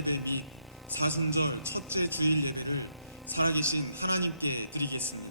예배 및 사순절 첫째 주일 예배를 살아계신 하나님께 드리겠습니다.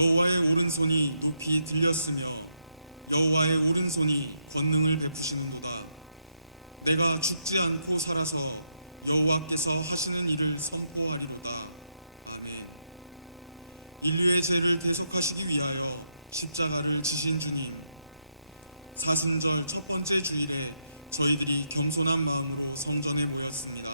여호와의 오른손이 높이 들렸으며 여호와의 오른손이 권능을 베푸시는도다. 내가 죽지 않고 살아서 여호와께서 하시는 일을 선포하리로다. 아멘. 인류의 죄를 대속하시기 위하여 십자가를 지신 주님, 사순절 첫 번째 주일에 저희들이 겸손한 마음으로 성전에 모였습니다.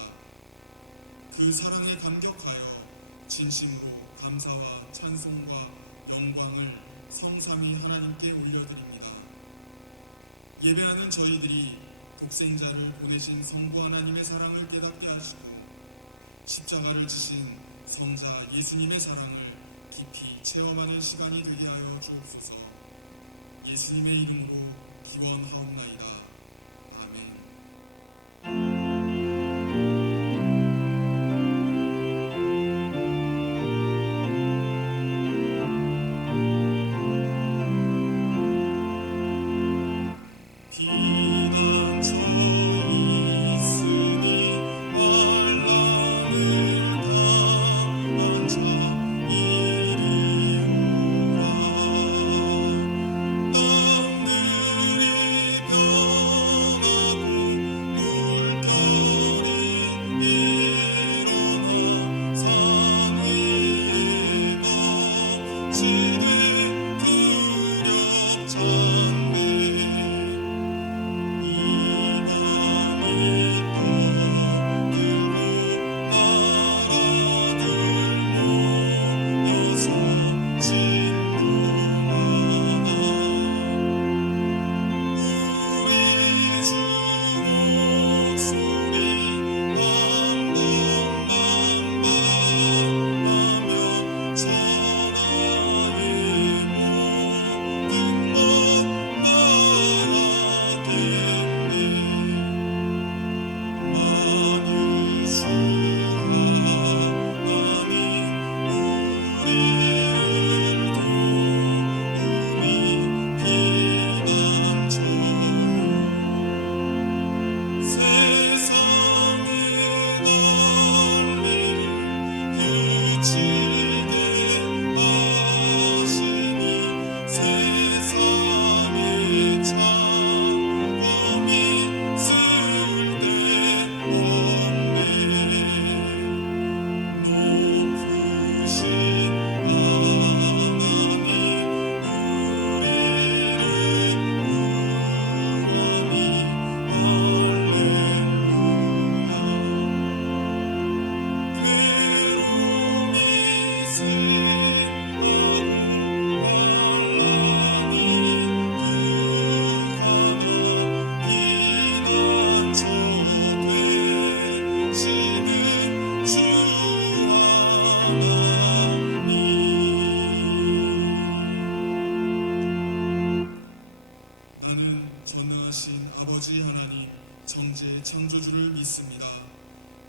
그 사랑에 감격하여 진심으로 감사와 찬송과 영광을 성삼위 하나님께 올려드립니다. 예배하는 저희들이 독생자를 보내신 성부 하나님의 사랑을 깨닫게 하시고 십자가를 지신 성자 예수님의 사랑을 깊이 체험하는 시간이 되게 하여 주옵소서. 예수님의 이름으로 기원하옵나이다. 아멘. 창조주를 믿습니다.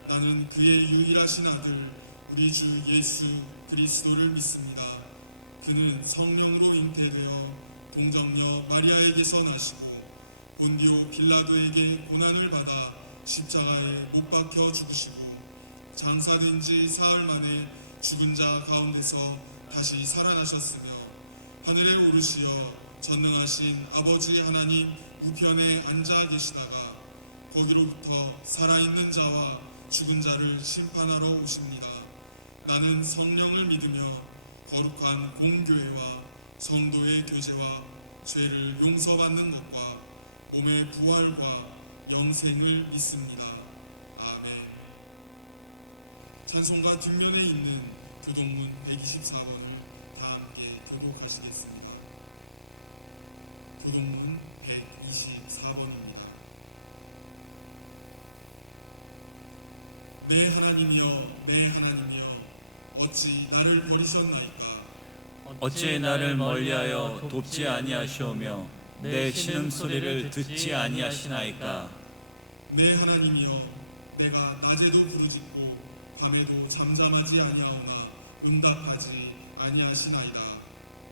나는 그의 유일하신 아들 우리 주 예수 그리스도를 믿습니다. 그는 성령으로 잉태되어 동정녀 마리아에게서 나시고 본디오 빌라도에게 고난을 받아 십자가에 못 박혀 죽으시고 장사된 지 사흘 만에 죽은 자 가운데서 다시 살아나셨으며 하늘에 오르시어 전능하신 아버지 하나님 우편에 앉아 계시다가 거기로부터 살아있는 자와 죽은 자를 심판하러 오십니다. 나는 성령을 믿으며 거룩한 공교회와 성도의 교제와 죄를 용서받는 것과 몸의 부활과 영생을 믿습니다. 아멘. 찬송가 뒷면에 있는 교동문 124번을 교독하시겠습니다. 교독문 124번입니다. 내 하나님이여 내 하나님이여 어찌 나를 버리셨나이까. 어찌 나를 멀리하여 돕지 아니하시오며 내 신음소리를 듣지 아니하시나이까. 내 하나님이여 내가 낮에도 부르짖고 밤에도 잠잠하지 아니하오나 응답하지 아니하시나이다.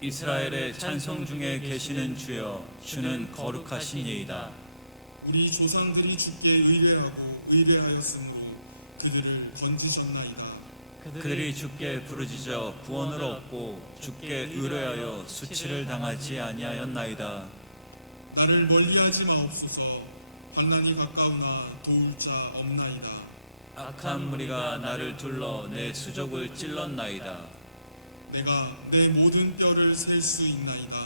이스라엘의 찬송 중에 계시는 주여, 주는 거룩하신 이이다. 우리 조상들이 주께 의뢰하였으므로 그들을 건지셨나이다. 그들이 주께 부르짖어 구원을 얻고 주께 의뢰하여 수치를 당하지 아니하였나이다. 나를 멀리하지 마옵소서. 환난이 가까우나 도울 자 없나이다. 악한 무리가 나를 둘러 내 수족을 찔렀나이다. 내가 내 모든 뼈를 셀 수 있나이다.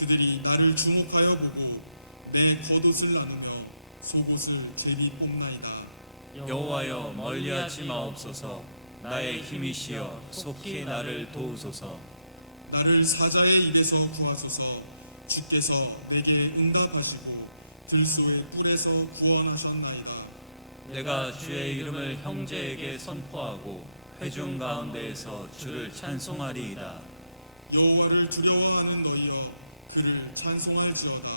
그들이 나를 주목하여 보고 내 겉옷을 나누며 속옷을 제비 뽑나이다. 여호와여 멀리하지 마옵소서. 나의 힘이시여 속히 나를 도우소서. 나를 사자의 입에서 구하소서. 주께서 내게 응답하시고 들소의 뿔에서 구원하셨나이다. 내가 주의 이름을 형제에게 선포하고 회중 가운데에서 주를 찬송하리이다. 여호와를 두려워하는 너희여 그를 찬송할지어다.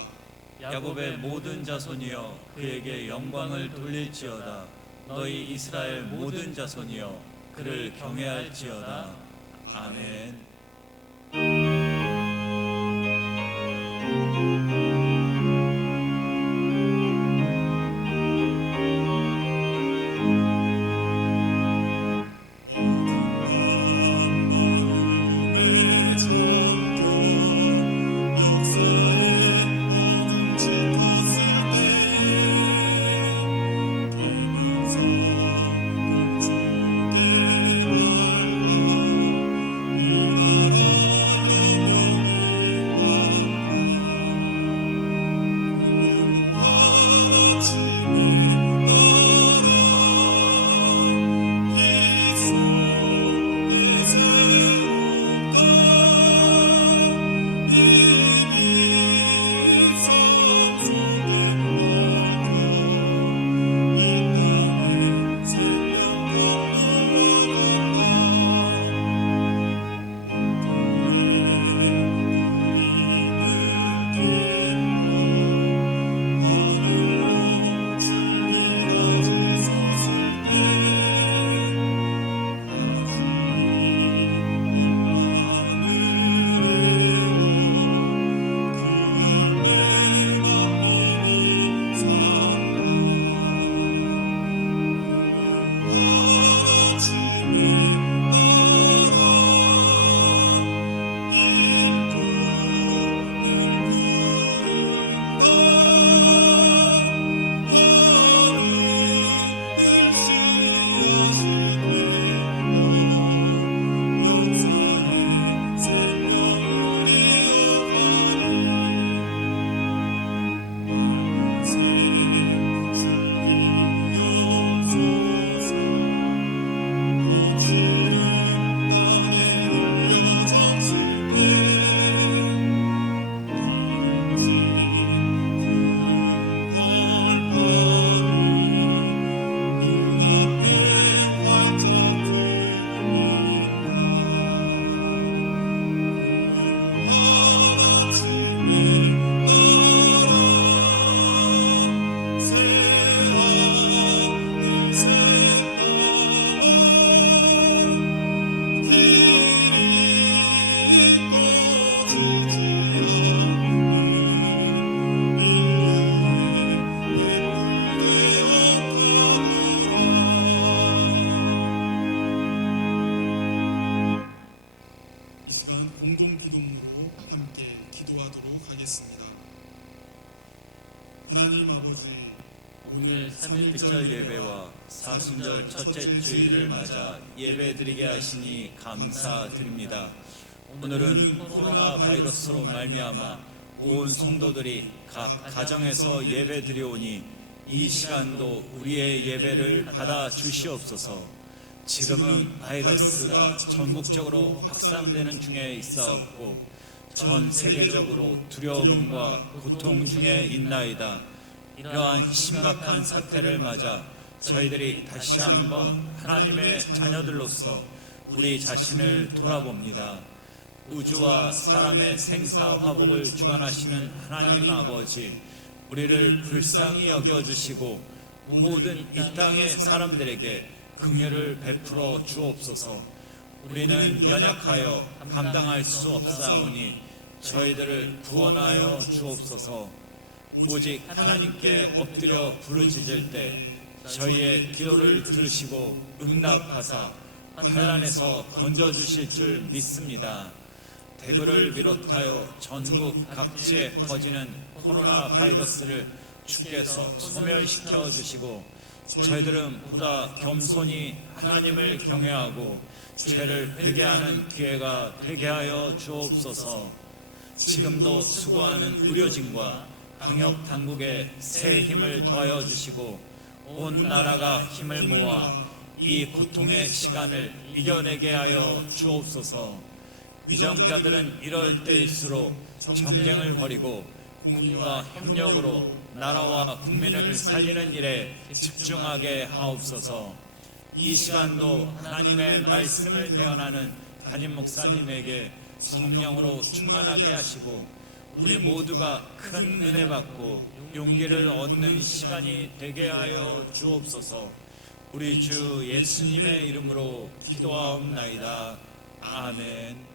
야곱의 모든 자손이여 그에게 영광을 돌릴지어다. 너희 이스라엘 모든 자손이여 그를 경외할지어다. 아멘. 하나님 아버지, 오늘 3.1절 예배와 사순절 첫째 주일을 맞아 예배드리게 하시니 감사드립니다. 오늘은 코로나 바이러스로 말미암아 온 성도들이 각 가정에서 예배드려오니 이 시간도 우리의 예배를 받아 주시옵소서. 지금은 바이러스가 전국적으로 확산되는 중에 있사옵고 전 세계적으로 두려움과 고통 중에 있나이다. 이러한 심각한 사태를 맞아 저희들이 다시 한번 하나님의 자녀들로서 우리 자신을 돌아봅니다. 우주와 사람의 생사화복을 주관하시는 하나님 아버지, 우리를 불쌍히 여겨주시고 모든 이 땅의 사람들에게 긍휼을 베풀어 주옵소서. 우리는 연약하여 감당할 수 없사오니 저희들을 구원하여 주옵소서. 오직 하나님께 엎드려 부르짖을 때 저희의 기도를 들으시고 응답하사 환난에서 건져주실 줄 믿습니다. 대구를 비롯하여 전국 각지에 퍼지는 코로나 바이러스를 주께서 소멸시켜 주시고 저희들은 보다 겸손히 하나님을 경외하고 죄를 회개하는 기회가 되게 하여 주옵소서. 지금도 수고하는 의료진과 방역 당국에 새 힘을 더하여 주시고 온 나라가 힘을 모아 이 고통의 시간을 이겨내게 하여 주옵소서. 위정자들은 이럴 때일수록 정쟁을 벌이고 국민과 협력으로 나라와 국민을 살리는 일에 집중하게 하옵소서. 이 시간도 하나님의 말씀을 대언하는 담임 목사님에게 성령으로 충만하게 하시고 우리 모두가 큰 은혜 받고 용기를 얻는 시간이 되게 하여 주옵소서. 우리 주 예수님의 이름으로 기도하옵나이다. 아멘.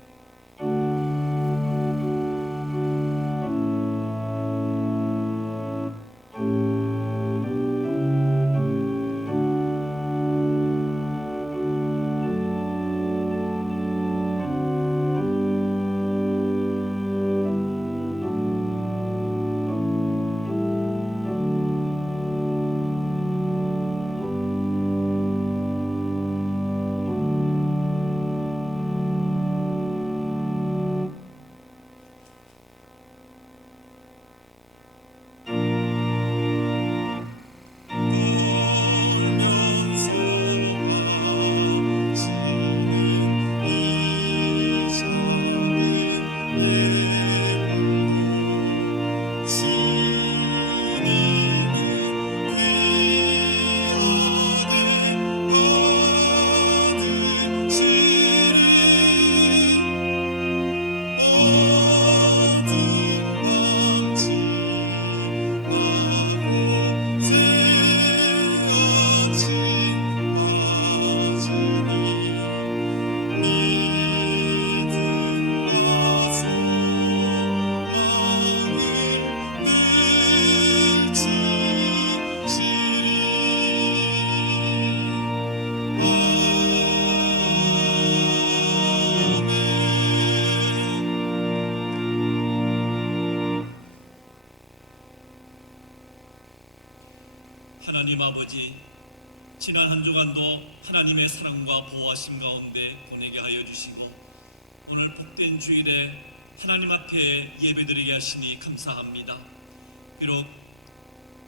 하나님 아버지, 지난 한 주간도 하나님의 사랑과 보호하심 가운데 보내게 하여 주시고 오늘 복된 주일에 하나님 앞에 예배드리게 하시니 감사합니다. 비록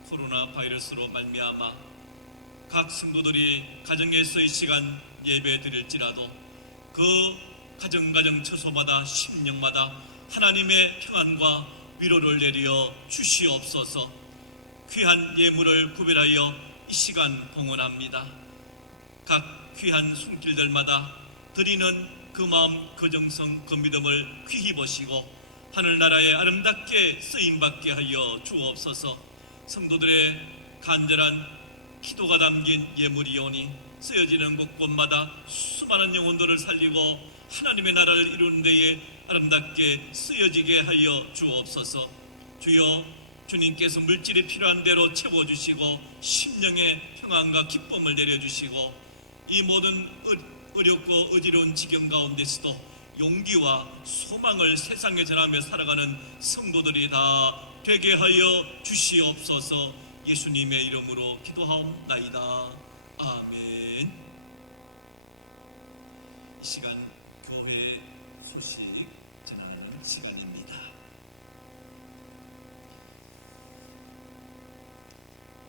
코로나 바이러스로 말미암아 각 성도들이 가정에서 이 시간 예배 드릴지라도 그 가정 처소마다 심령마다 하나님의 평안과 위로를 내려 주시옵소서. 귀한 예물을 구별하여 이 시간 봉헌합니다. 각 귀한 손길들마다 드리는 그 마음, 그 정성, 그 믿음을 귀히 보시고 하늘나라에 아름답게 쓰임받게 하여 주옵소서. 성도들의 간절한 기도가 담긴 예물이오니 쓰여지는 곳곳마다 수많은 영혼들을 살리고 하나님의 나라를 이루는 데에 아름답게 쓰여지게 하여 주옵소서. 주여, 주님께서 물질이 필요한 대로 채워주시고 심령의 평안과 기쁨을 내려주시고 이 모든 어렵고 어지러운 지경 가운데서도 용기와 소망을 세상에 전하며 살아가는 성도들이 다 되게 하여 주시옵소서. 예수님의 이름으로 기도하옵나이다. 아멘. 이 시간 교회 소식 전하는 시간입니다.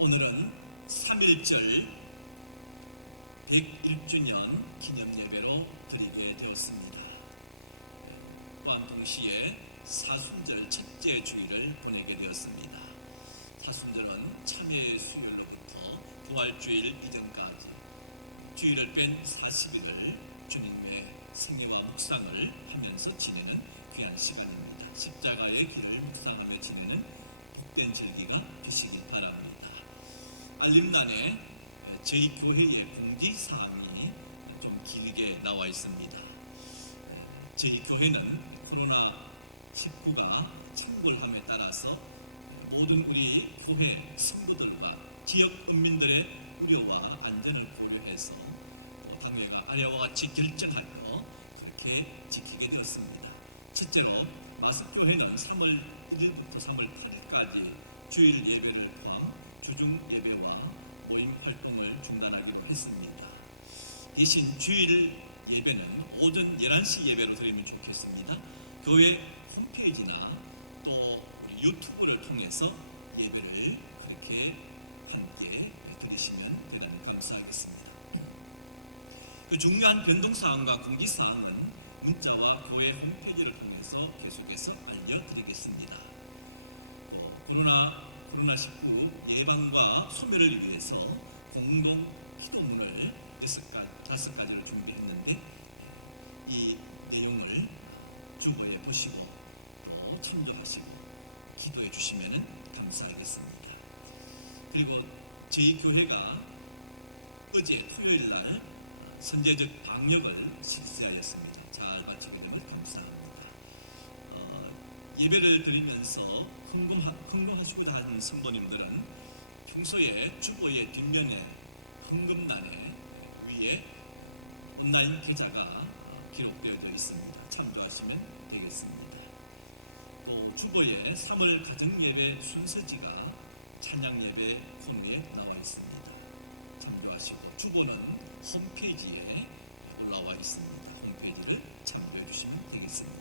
오늘은 3.1절 101주년 기념 예배로 드리게 되었습니다. 또한 동시에 사순절 첫째 주일을 보내게 되었습니다. 사순절은 참회의 수요일로부터 부활주일 이전까지 주일을 뺀 40일을 주님의 생애와 묵상을 하면서 지내는 귀한 시간입니다. 십자가의 길을 묵상하며 지내는 복된 절기가 되시기 바랍니다. 알림란에 저희 교회의 공지사항이 좀 길게 나와 있습니다. 저희 교회는 코로나19가 창궐함에 따라서 모든 우리 교회 성도들과 지역 국민들의 우려와 안전을 고려해서 당회가 아래와 같이 결정하여 그렇게 지키게 되었습니다. 첫째로 마석교회는 3월 1일부터 3월 8일까지 주일 예배를 포함 주중 예배와 모임 활동을 중단하기로 했습니다. 대신 주일 예배는 오전 11시 예배로 드리면 좋겠습니다. 교회 홈페이지나 또 우리 유튜브를 통해서 예배를 그렇게 함께 드리시면 대단히 감사하겠습니다. 그 중요한 변동사항과 공지사항은 문자와 교회 홈페이지를 통해서 계속해서 알려드리겠습니다. 코로나19 예방과 소멸을 위해서 공동 기도문을 5가지를 준비했는데 이 내용을 주보에 보시고 또 참조하시고 기도해 주시면 감사하겠습니다. 그리고 저희 교회가 어제 토요일 날 선제적 방역을 실시하였습니다. 잘 마치게 되면 감사합니다. 예배를 드리면서 헌금하시고자 하는 성도님들은 평소에 주보의 뒷면에 헌금란에 위에 온라인 계좌가 기록되어 있습니다. 참조하시면 되겠습니다. 또 주보에 3월 가정예배 순서지가 찬양예배 코너에 나와 있습니다. 참조하시고 주보는 홈페이지에 올라와 있습니다. 홈페이지를 참고해 주시면 되겠습니다.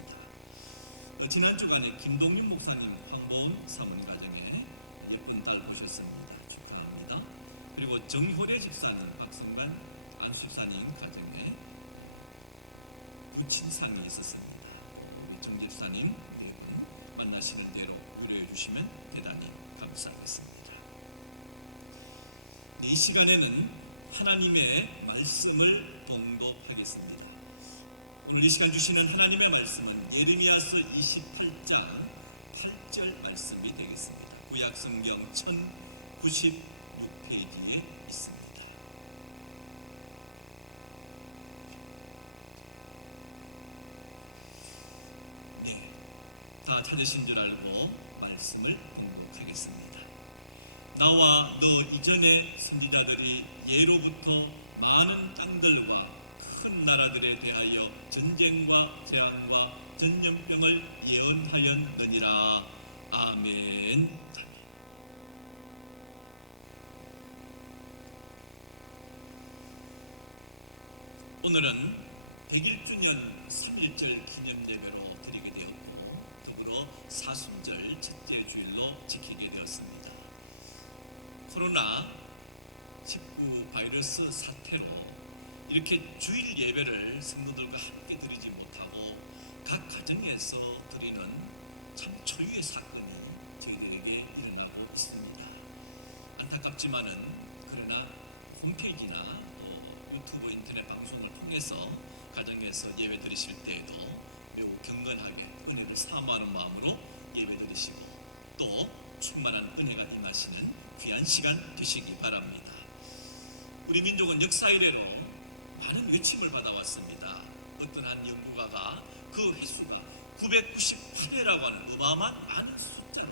지난 주간에 김동윤 목사님 황보은 사문 가정에 예쁜 딸 오셨습니다. 축하합니다. 그리고 정효래 집사님 박성만 안수사님 가정에 부친상이 있었습니다. 정 집사님 만나시는 대로 우려해 주시면 대단히 감사하겠습니다. 이 시간에는 하나님의 말씀을 봉독하겠습니다. 오늘 이 시간 주시는 하나님의 말씀은 예레미야서 28장 8절 말씀이 되겠습니다. 구약 성경 1096페이지에 있습니다. 네, 다 찾으신 줄 알고 말씀을 봉독하겠습니다. 나와 너 이전의 선지자들이 예로부터 많은 땅들과 큰 나라들에 대하여 전쟁과 재앙과 전염병을 예언하였느니라. 아멘. 오늘은 101주년 3.1절 기념예배로 드리게 되었고 더불어 사순절 첫째 주일로 지키게 되었습니다. 코로나19 바이러스 사태로 이렇게 주일 예배를 성도들과 함께 드리지 못하고 각 가정에서 드리는 참 초유의 사건이 저희들에게 일어나고 있습니다. 안타깝지만은 그러나 홈페이지나 또 유튜브 인터넷 방송을 통해서 가정에서 예배 드리실 때에도 매우 경건하게 은혜를 사모하는 마음으로 예배 드리시고 또 충만한 은혜가 임하시는 귀한 시간 되시기 바랍니다. 우리 민족은 역사 이래로 많은 외침을 받아왔습니다. 어떤 한 연구가가 그 횟수가 998회라고 하는 어마어마한 많은 숫자를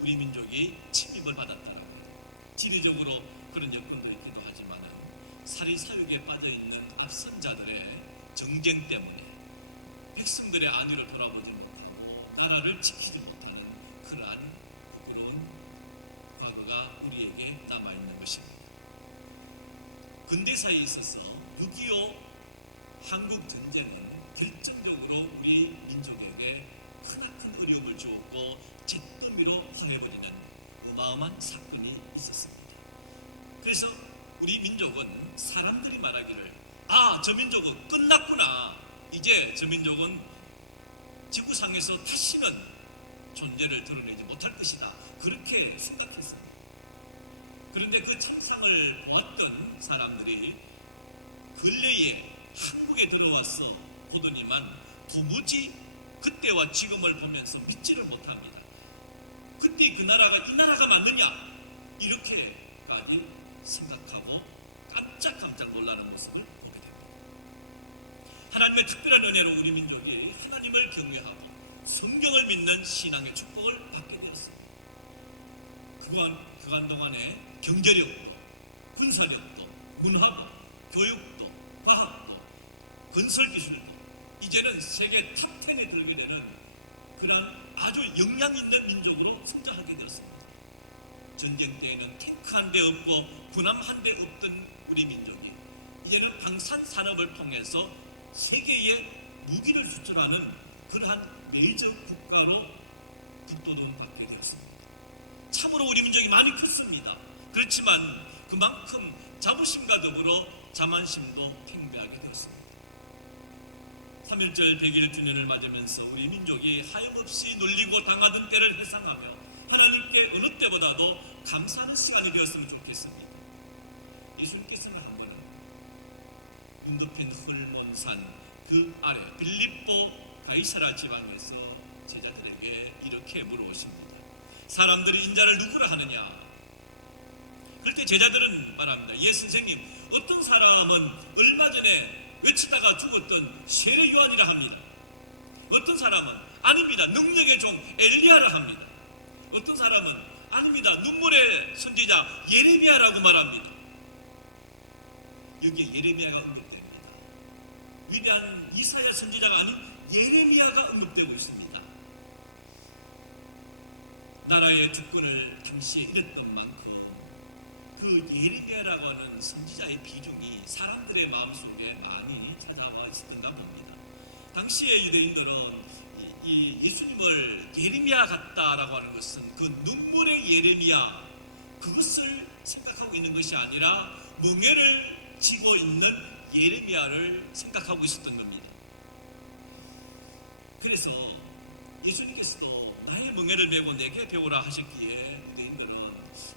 우리 민족이 침입을 받았다라고 해요. 지리적으로 그런 여건도 있기도 하지만은 사리사욕에 빠져있는 앞선 자들의 정쟁 때문에 백성들의 안위를 돌아보지 못하고 나라를 지키지 못하는 그러한 부끄러운 과거가 우리에게 남아있는 것입니다. 근대사에 있어서 6.25 한국 전쟁은 결정적으로 우리 민족에게 크나큰 어려움을 주었고 잿더미로 화해버리는 어마어마한 사건이 있었습니다. 그래서 우리 민족은 사람들이 말하기를 아, 저 민족은 끝났구나. 이제 저 민족은 지구상에서 다시는 존재를 드러내지 못할 것이다. 그렇게 생각했습니다. 그런데 그 찬상을 보았던 사람들이 근래에 한국에 들어와서 보더니만 도무지 그때와 지금을 보면서 믿지를 못합니다. 그때 그 나라가 이 나라가 맞느냐? 이렇게까지 생각하고 깜짝깜짝 놀라는 모습을 보게 됩니다. 하나님의 특별한 은혜로 우리 민족이 하나님을 경외하고 성경을 믿는 신앙의 축복을 받게 되었습니다. 그간 동안에 경제력도, 군사력도, 문화도, 교육도, 과학도, 건설기술도 이제는 세계 탑10에 들게 되는 그런 아주 역량 있는 민족으로 성장하게 되었습니다. 전쟁 때에는 탱크 한 대 없고 군함 한 대 없던 우리 민족이 이제는 방산 산업을 통해서 세계에 무기를 수출하는 그러한 메이저 국가로 북돋움받게 되었습니다. 참으로 우리 민족이 많이 컸습니다. 그렇지만 그만큼 자부심과 더불어 자만심도 팽배하게 되었습니다. 3.1절 100일 주년을 맞으면서 우리 민족이 하염없이 눌리고 당하던 때를 회상하며 하나님께 어느 때보다도 감사하는 시간이 되었으면 좋겠습니다. 예수님께서는 한 번은 눈 덮인 헐몬 산 그 아래 빌립보 가이사라 지방에서 제자들에게 이렇게 물어보십니다. 사람들이 인자를 누구라 하느냐? 그럴 때 제자들은 말합니다. 예 선생님, 어떤 사람은 얼마 전에 외치다가 죽었던 세례 요한이라 합니다. 어떤 사람은 아닙니다. 능력의 종 엘리야라 합니다. 어떤 사람은 아닙니다. 눈물의 선지자 예레미야라고 말합니다. 여기에 예레미야가 언급됩니다. 위대한 이사야 선지자가 아닌 예레미야가 언급되고 있습니다. 나라의 주권을 당시에 잃었던 만큼 그 예레미야라고 하는 선지자의 비중이 사람들의 마음속에 많이 찾아와 있었던가 봅니다. 당시의 유대인들은 이 예수님을 예레미야 같다라고 하는 것은 그 눈물의 예레미야 그것을 생각하고 있는 것이 아니라 멍에를 쥐고 있는 예레미야를 생각하고 있었던 겁니다. 그래서 예수님께서도 나의 멍에를 메고 내게 배우라 하셨기에 유대인들은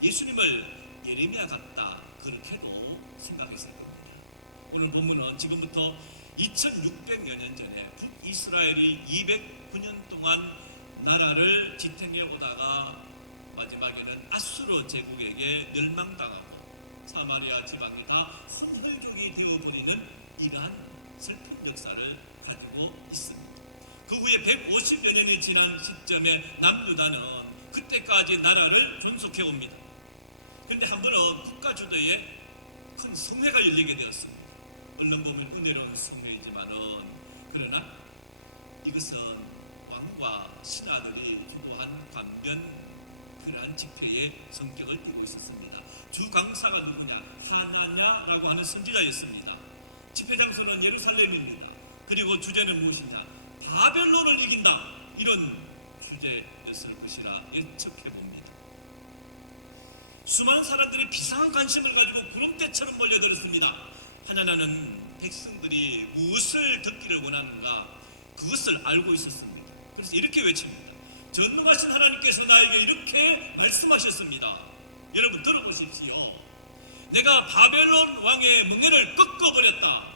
예수님을 예레미야 같다 그렇게도 생각했을 겁니다. 오늘 본문은 지금부터 2600여 년 전에 북이스라엘이 209년 동안 나라를 지탱해 오다가 마지막에는 아수르 제국에게 멸망당하고 사마리아 지방이 다 혼혈족이 되어버리는 이러한 슬픈 역사를 가지고 있습니다. 그 후에 150여 년이 지난 시점에 남유다는 그때까지 나라를 존속해 옵니다. 그런데 한 번은 국가 주도에 큰 성회가 열리게 되었습니다. 얼른 보면 은혜로운 성회이지만은 그러나 이것은 왕과 신하들이 주도한 관변 그러한 집회의 성격을 띠고 있었습니다. 주 강사가 누구냐? 하나냐라고 하는 선지자였습니다. 집회 장소는 예루살렘입니다. 그리고 주제는 무엇이냐? 바벨론을 이긴다. 이런 주제였을 것이라 예측해 봅니다. 수많은 사람들이 비상한 관심을 가지고 구름대처럼 몰려들었습니다. 하나냐는 백성들이 무엇을 듣기를 원하는가 그것을 알고 있었습니다. 그래서 이렇게 외칩니다. 전능하신 하나님께서 나에게 이렇게 말씀하셨습니다. 여러분 들어보십시오. 내가 바벨론 왕의 멍에를 꺾어버렸다.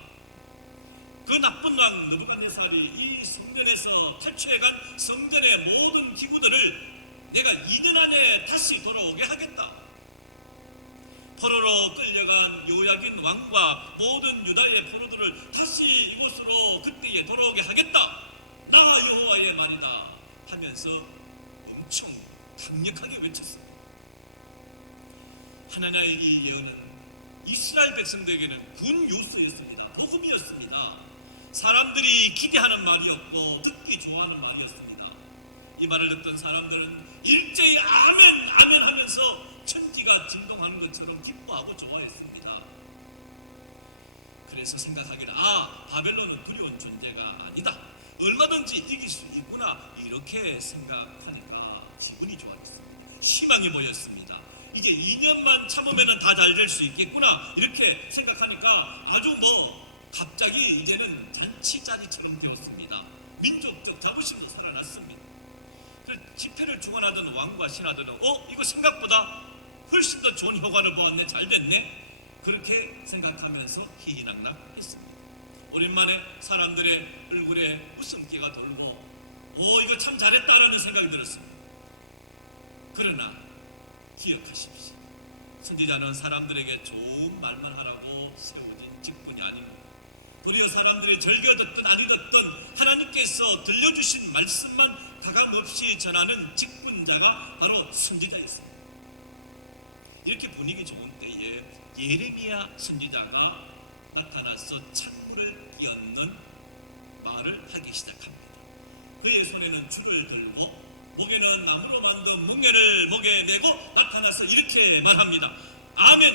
그 나쁜 왕 느부갓네살이 이 성전에서 탈취해간 성전의 모든 기구들을 내가 2년 안에 다시 돌아오게 하겠다. 포로로 끌려간 요야긴 왕과 모든 유다의 포로들을 다시 이곳으로 그때에 돌아오게 하겠다. 나와 여호와의 말이다 하면서 엄청 강력하게 외쳤습니다. 하나님의 이 예언은 이스라엘 백성들에게는 군 뉴스였습니다. 복음이었습니다. 사람들이 기대하는 말이었고 듣기 좋아하는 말이었습니다. 이 말을 듣던 사람들은 일제히 아멘 아멘 하면서 천지가 진동하는 것처럼 기뻐하고 좋아했습니다. 그래서 생각하기를 바벨론은 두려운 존재가 아니다. 얼마든지 이길 수 있구나. 이렇게 생각하니까 기분이 좋아졌습니다. 희망이 보였습니다. 이제 2년만 참으면 다 잘 될 수 있겠구나 이렇게 생각하니까 아주 갑자기 이제는 잔치자리처럼 되었습니다. 민족적 자부심이 살아났습니다. 집회를 주관하던 왕과 신하들은 이거 생각보다 훨씬 더 좋은 효과를 보았네, 잘 됐네, 그렇게 생각하면서 희희낙낙했습니다. 오랜만에 사람들의 얼굴에 웃음기가 돌고 이거 참 잘했다라는 생각이 들었습니다. 그러나 기억하십시오. 선지자는 사람들에게 좋은 말만 하라고 세워진 직분이 아닙니다. 도리어 사람들이 즐겨 듣든 아니 듣든 하나님께서 들려주신 말씀만 가감없이 전하는 직분자가 바로 선지자였습니다. 이렇게 분위기 좋은 때에 예레미야 선지자가 나타나서 창문을 끼얹는 말을 하기 시작합니다. 그의 손에는 줄을 들고 목에는 나무로 만든 뭉게를 목에 메고 나타나서 이렇게 말합니다. 아멘.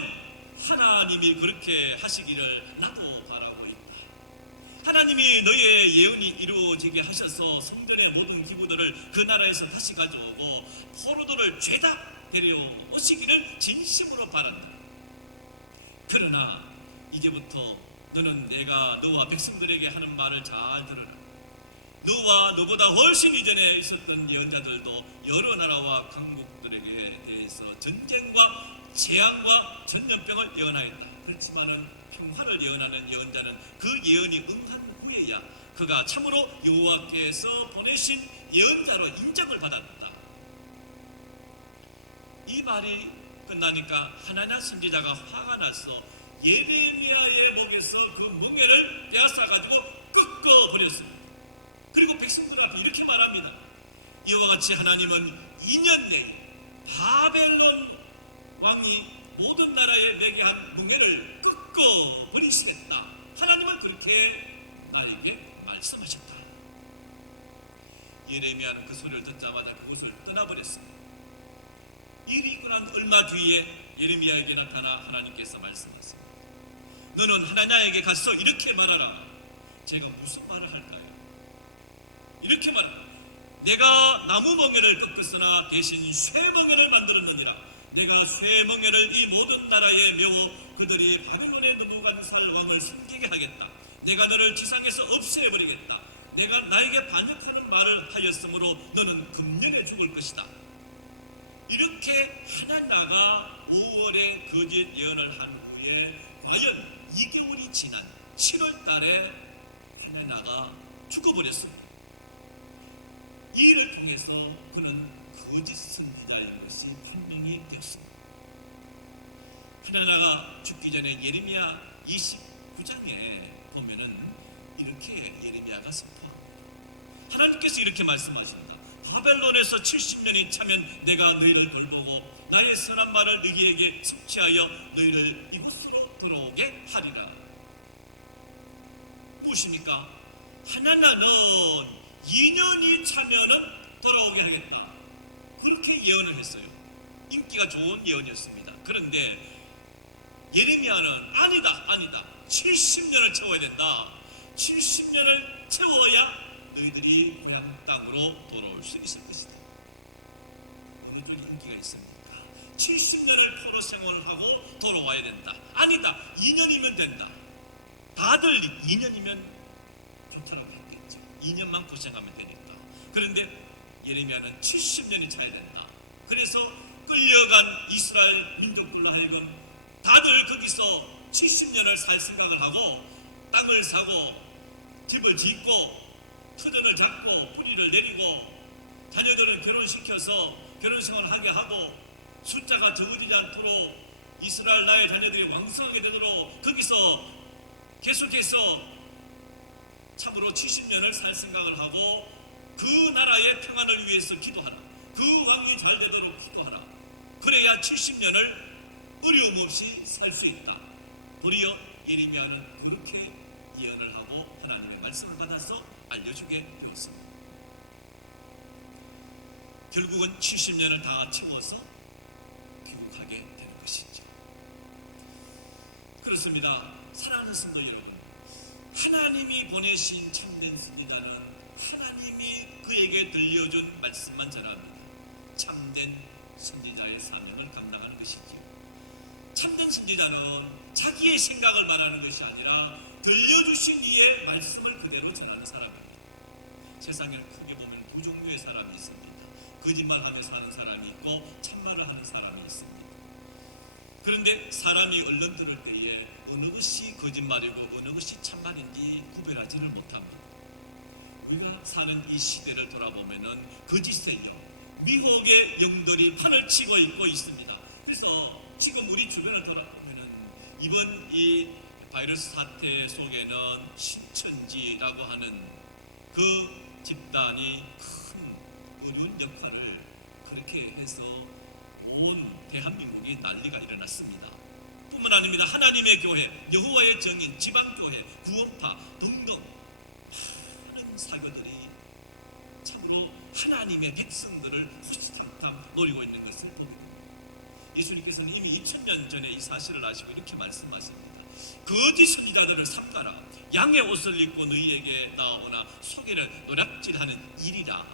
하나님이 그렇게 하시기를 나도 바라고 있다. 하나님이 너의 예언이 이루어지게 하셔서 성전의 모든 기부들을 그 나라에서 다시 가져오고 포로들을 죄다 데려오시기를 진심으로 바란다. 그러나 이제부터 너는 내가 너와 백성들에게 하는 말을 잘 들어라. 너와 너보다 훨씬 이전에 있었던 예언자들도 여러 나라와 강국들에게 대해서 전쟁과 재앙과 전염병을 예언하였다. 그렇지만은 평화를 예언하는 예언자는 그 예언이 응한 후에야 그가 참으로 여호와께서 보내신 예언자로 인정을 받았다. 이 말이 끝나니까 하나냐 선지자가 화가 나서 예레미야의 목에서 그 멍에를 빼앗아가지고 꺾어버렸습니다. 그리고 백성들 앞에 이렇게 말합니다. 이와 같이 하나님은 2년 내에 바벨론 왕이 모든 나라에 매게 한 뭉에를 꺾어버리시겠다. 하나님은 그렇게 나에게 말씀하셨다. 예레미야는 그 소리를 듣자마자 그것을 떠나버렸습니다. 일이 있고 난 얼마 뒤에 예레미야에게 나타나 하나님께서 말씀하셨습니다. 너는 하나냐에게 가서 이렇게 말하라. 제가 무슨 말을 할까요? 이렇게 말합니다. 내가 나무 멍에를 꺾었으나 대신 쇠 멍에를 만들었느니라. 내가 쇠 멍에를 이 모든 나라에 메워 그들이 바벨론의 느부갓네살 왕을 섬기게 하겠다. 내가 너를 지상에서 없애버리겠다. 내가 나에게 반역하는 말을 하였으므로 너는 금년에 죽을 것이다. 이렇게 하나나가 5월에 거짓 예언을 한 후에 과연 2개월이 지난 7월 달에 하나나가 죽어버렸습니다. 이 일을 통해서 그는 거짓 선지자인 것이 판명이 되었습니다. 하나나가 죽기 전에 예레미야 29장에 보면은 이렇게 예레미야가 선포합니다. 하나님께서 이렇게 말씀하십니다. 바벨론에서 70년이 차면 내가 너희를 돌보고 나의 선한 말을 너희에게 성취하여 너희를 이곳으로 돌아오게 하리라. 무엇입니까? 하나나는 2년이 차면은 돌아오게 하겠다. 그렇게 예언을 했어요. 인기가 좋은 예언이었습니다. 그런데 예레미야는 아니다. 70년을 채워야 된다. 70년을 채워야 너희들이 고향 땅으로 돌아올 수 있을 것이다. 어느 쪽 인기가 있습니까? 70년을 포로 생활을 하고 돌아와야 된다. 아니다. 2년이면 된다. 다들 2년이면 좋다라고 했겠죠. 2년만 고생하면 되니까. 그런데 예레미야는 70년이 차야 된다. 그래서 끌려간 이스라엘 민족들로 하여금 다들 거기서 70년을 살 생각을 하고 땅을 사고 집을 짓고 터전을 잡고 뿌리를 내리고 자녀들을 결혼시켜서 결혼생활을 하게 하고 숫자가 적어지지 않도록 이스라엘 나라의 자녀들이 왕성하게 되도록 거기서 계속해서 참으로 70년을 살 생각을 하고 그 나라의 평안을 위해서 기도하라. 그 왕이 잘 되도록 기도하라. 그래야 70년을 어려움 없이 살 수 있다. 도리어 예레미야는 그렇게 예언을 하고 하나님의 말씀을 받아서 알려주게 되었습니다. 결국은 70년을 다 채워서 귀국하게 되는 것이죠. 그렇습니다. 사랑하는 성도 여러분, 하나님이 보내신 참된 선지자는 하나님이 그에게 들려준 말씀만 전합니다. 참된 선지자의 사명을 감당하는 것이지요. 참된 선지자는 자기의 생각을 말하는 것이 아니라 들려주신 이의 말씀을 그대로 전하는 사람입니다. 세상에 크게 보면 두 종류의 사람이 있습니다. 거짓말하면서 하는 사람이 있고 참말을 하는 사람이 있습니다. 그런데 사람이 얼른 들을 때에 어느 것이 거짓말이고 어느 것이 참말인지 구별하지를 못합니다. 우리가 사는 이 시대를 돌아보면은 거짓의 영, 미혹의 영들이 판을 치고 있고 있습니다. 그래서 지금 우리 주변을 돌아보면은 이번 이 바이러스 사태 속에는 신천지라고 하는 그 집단이 큰 어려운 역할을 그렇게 해서 온 대한민국이 난리가 일어났습니다. 뿐만 아닙니다. 하나님의 교회, 여호와의 정인, 지방교회, 구원파 등등 많은 사교들이 참으로 하나님의 백성들을 호시탐탐 노리고 있는 것을 보게 됩니다. 예수님께서는 이미 2000년 전에 이 사실을 아시고 이렇게 말씀하십니다. 거짓 선지자들을 삼가라. 양의 옷을 입고 너희에게 나오나 속에는 노략질하는 일이라.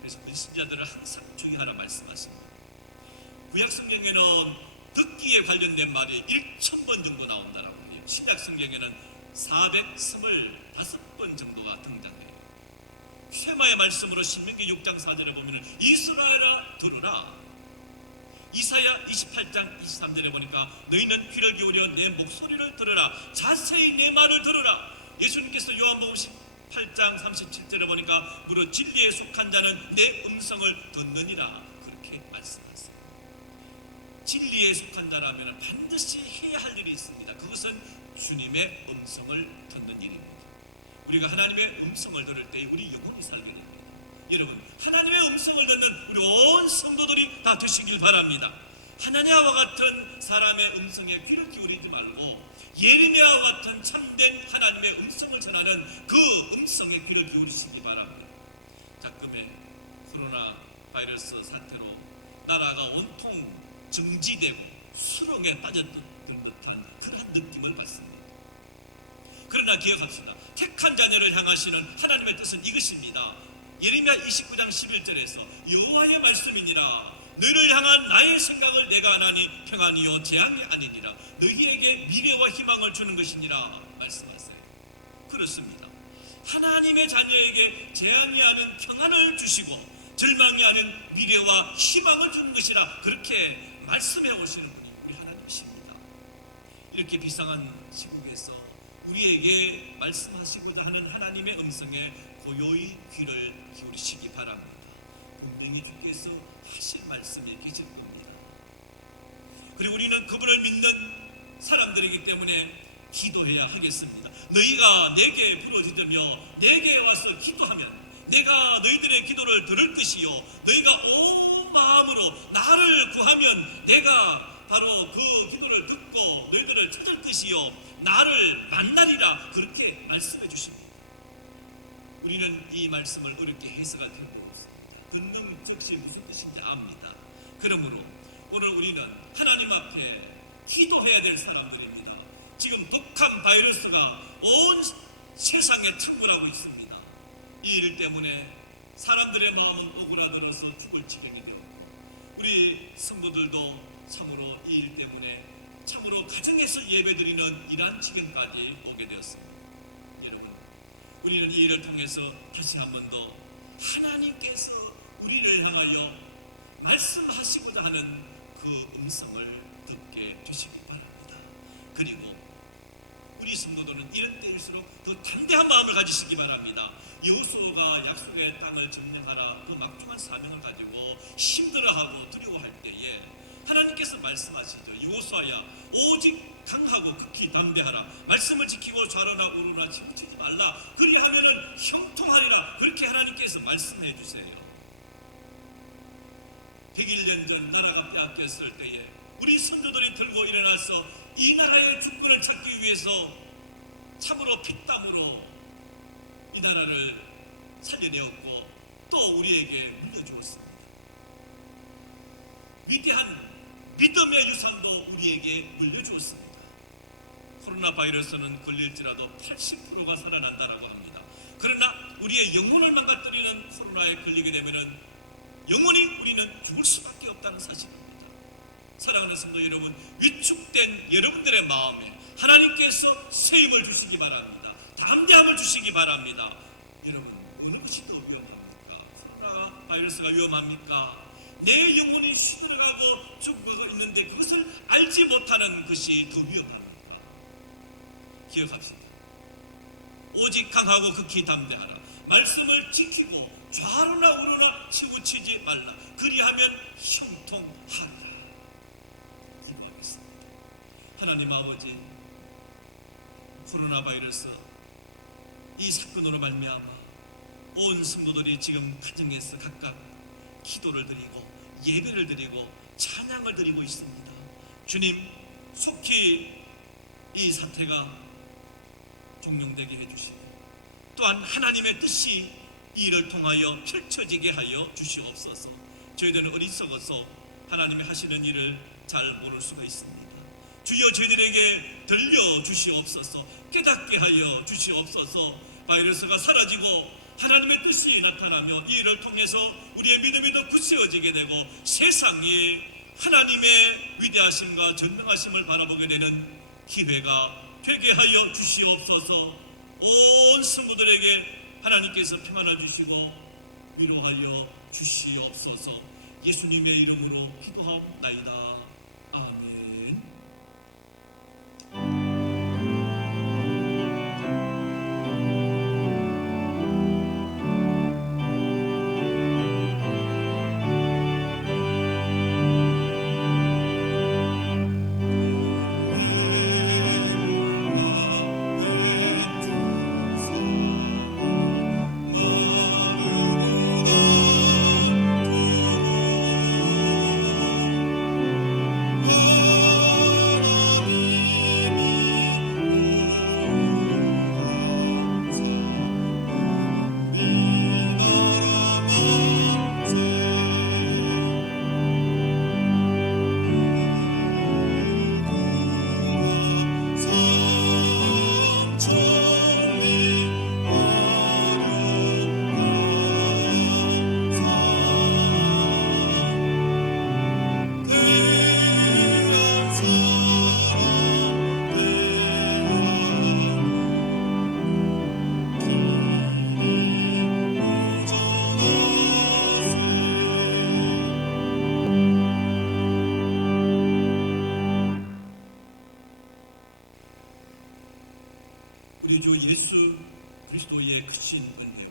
그래서 거짓 선지자들을 항상 주의하라 말씀하십니다. 구약 성경에는 듣기에 관련된 말이 1000번 정도 나온다라고 해요. 신약 성경에는 425번 정도가 등장해요. 쉐마의 말씀으로 신명기 6장 4절에 보면 이스라엘아 들으라. 이사야 28장 23절에 보니까 너희는 귀를 기울여 내 목소리를 들으라. 자세히 내 말을 들으라. 예수님께서 요한복음 18장 37절에 보니까 무릇 진리에 속한 자는 내 음성을 듣느니라. 그렇게 말씀하세요. 진리에 속한 자라면 반드시 해야 할 일이 있습니다. 그것은 주님의 음성을 듣는 일입니다. 우리가 하나님의 음성을 들을 때 우리 영혼이 살게 됩니다. 여러분, 하나님의 음성을 듣는 우리 온 성도들이 다 되시길 바랍니다. 하나냐와 같은 사람의 음성에 귀를 기울이지 말고 예레미야와 같은 참된 하나님의 음성을 전하는 그 음성에 귀를 기울이시기 바랍니다. 자금의 코로나 바이러스 사태로 나라가 온통 정지되고 수렁에 빠졌던 듯한 그런 느낌을 받습니다. 그러나 기억합시다. 택한 자녀를 향하시는 하나님의 뜻은 이것입니다. 예레미야 29장 11절에서 여호와의 말씀이니라. 너희를 향한 나의 생각을 내가 아나니 평안이요 재앙이 아니니라. 너희에게 미래와 희망을 주는 것이니라 말씀하세요. 그렇습니다. 하나님의 자녀에게 재앙이 아닌 평안을 주시고 절망이 아닌 미래와 희망을 주는 것이라 그렇게 말씀해 오시는 분이 우리 하나님이십니다. 이렇게 비상한 시국에서 우리에게 말씀하시고자 하는 하나님의 음성에 고요히 귀를 기울이시기 바랍니다. 분명히 주께서 하실 말씀이 계실 겁니다. 그리고 우리는 그분을 믿는 사람들이기 때문에 기도해야 하겠습니다. 너희가 내게 부르짖으며 내게 와서 기도하면 내가 너희들의 기도를 들을 것이요 너희가 온 마음으로 나를 구하면 내가 바로 그 기도를 듣고 너희들을 찾을 것이요 나를 만나리라. 그렇게 말씀해 주십니다. 우리는 이 말씀을 어렵게 해석할 필요가 없습니다. 듣는 즉시 무슨 뜻인지 압니다. 그러므로 오늘 우리는 하나님 앞에 기도해야 될 사람들입니다. 지금 독한 바이러스가 온 세상에 창궐하고 있습니다. 이 일 때문에 사람들의 마음은 오그라들어서 죽을 지경이 되었고 우리 성도들도 참으로 이 일 때문에 참으로 가정에서 예배드리는 이러한 지경까지 오게 되었습니다. 여러분, 우리는 이 일을 통해서 다시 한 번 더 하나님께서 우리를 향하여 말씀하시고자 하는 그 음성을 듣게 되시기 바랍니다. 그리고 우리 성도들은 이런 때일수록 더 담대한 마음을 가지시기 바랍니다. 여호수아가 약속의 땅을 점령하라 그 막중한 사명을 가지고 힘들어하고 두려워할 때에 하나님께서 말씀하시죠. 여호수아야 오직 강하고 극히 담대하라. 말씀을 지키고 좌로나 우로나 치우치지 말라. 그리하면은 형통하리라. 그렇게 하나님께서 말씀해 주세요. 101년 전 나라가 빼앗겼을 때에 우리 선조들이 들고 일어나서 이 나라의 주권을 찾기 위해서 참으로 피땀으로 이 나라를 살려내었고 또 우리에게 물려주었습니다. 위대한 믿음의 유산도 우리에게 물려주었습니다. 코로나 바이러스는 걸릴지라도 80%가 살아난다라고 합니다. 그러나 우리의 영혼을 망가뜨리는 코로나에 걸리게 되면은 영원히 우리는 죽을 수밖에 없다는 사실입니다. 사랑하는 성도 여러분, 위축된 여러분들의 마음에 하나님께서 새 힘을 주시기 바랍니다. 담대함을 주시기 바랍니다. 여러분, 어느 것이 더 위험합니까? 코로나 바이러스가 위험합니까? 내 영혼이 시들어가고 죽고 있는데 그것을 알지 못하는 것이 더 위험합니다. 기억합시다. 오직 강하고 극히 담대하라. 말씀을 지키고 좌로나 우로나 치우치지 말라. 그리하면 형통하리라. 기도하겠습니다. 하나님 아버지, 코로나 바이러스 이 사건으로 말미암아 온 성도들이 지금 가정에서 각각 기도를 드리고 예배를 드리고 찬양을 드리고 있습니다. 주님, 속히 이 사태가 종료되게 해주시고 또한 하나님의 뜻이 이를 통하여 펼쳐지게 하여 주시옵소서. 저희들은 어리석어서 하나님이 하시는 일을 잘 모를 수가 있습니다. 주여, 저희들에게 들려주시옵소서. 깨닫게 하여 주시옵소서. 바이러스가 사라지고 하나님의 뜻이 나타나며 이 일을 통해서 우리의 믿음이 더 굳세어지게 되고 세상에 하나님의 위대하심과 전능하심을 바라보게 되는 기회가 되게 하여 주시옵소서. 온 성도들에게 하나님께서 평안을 주시고 위로하여 주시옵소서. 예수님의 이름으로 기도하옵나이다. 아멘. 우리 주 예수 그리스도의 크신 은혜와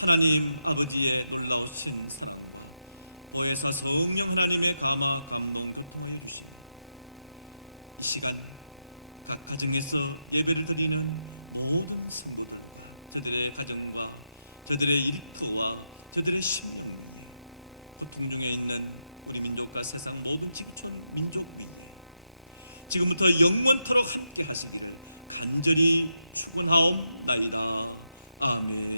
하나님 아버지의 놀라우신 사랑과 보혜사 성령 하나님의 감화 감동 교통해 주시고 이 시간 각 가정에서 예배를 드리는 모든 성도들과 저들의 가정과 저들의 일터와 저들의 심령 고통 중에 있는 우리 민족과 세상 모든 집촌 민족 위에 지금부터 영원토록 함께 하시기를 간절히 축원하옵나이다. 아멘.